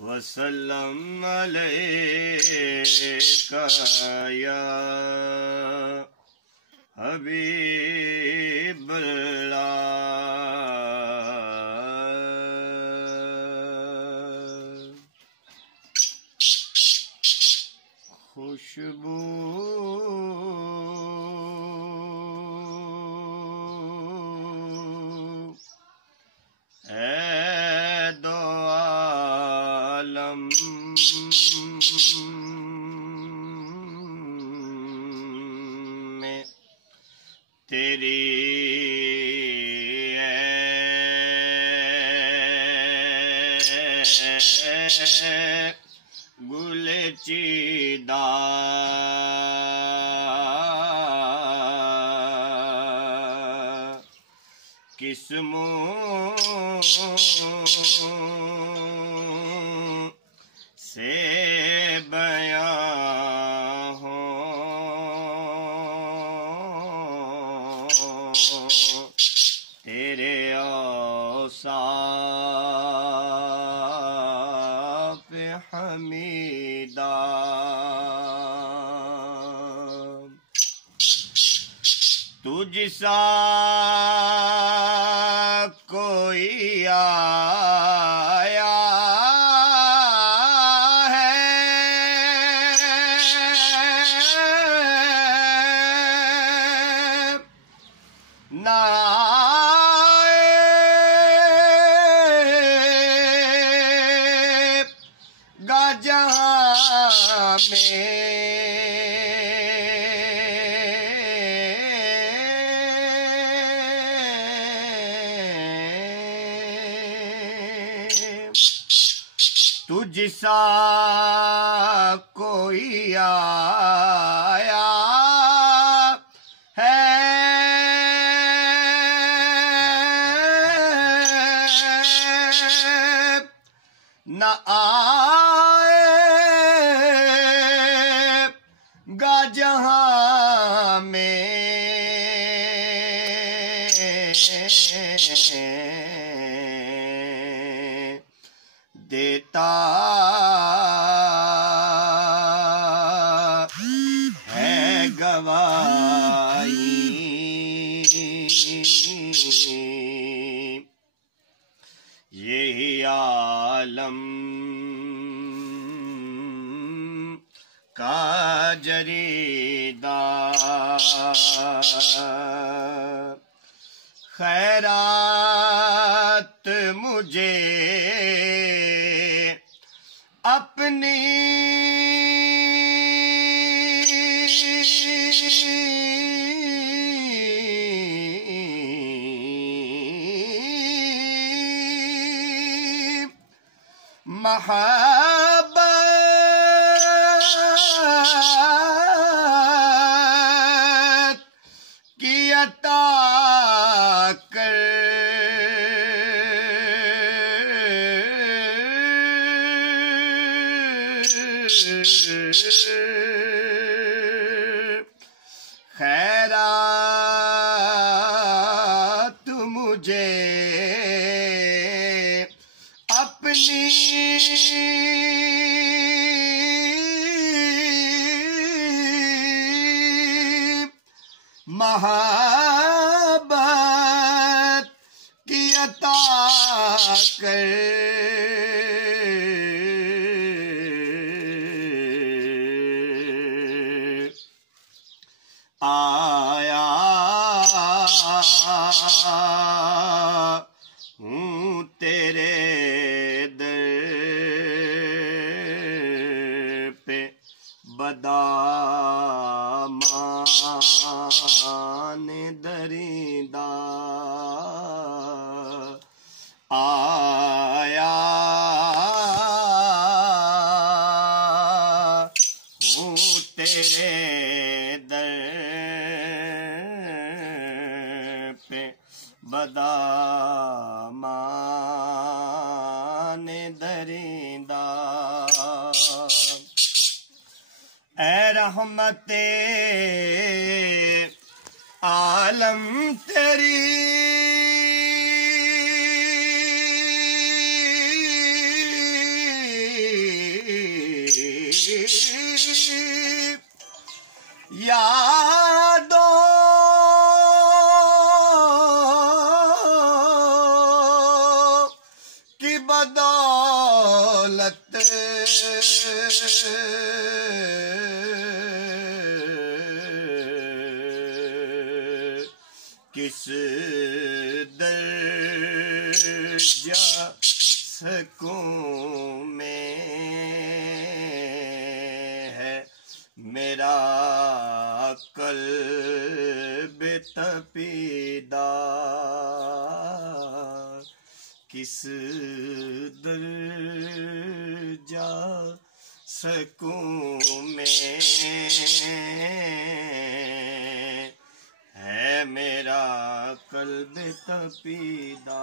वसल्लम अलैका या हबीबल्लाह। खुशबू में तेरी गुलचिदा किस्मों से बयां हो तेरे औसाफ हमीदा। तुझसा कोई आया है ना आएगा जहां में तुझसा कोई आया है न आएगा जहां में देता है गवाही यही आलम का जरीदा। खैरात मुझे अपनी मोहब्बत की अता कर खैरात मुझे अपनी मोहब्बत की अता कर आया हूँ तेरे दर पे बदामान दरीदा। आया हूँ तेरे दर पे बदामान दरीदा। ऐ रहमते आलम तेरी दौलत किस दर्जा सकूं में है मेरा कल्ब तपीदा, किस दर्जा सकूं में है मेरा कल्ब तपीदा।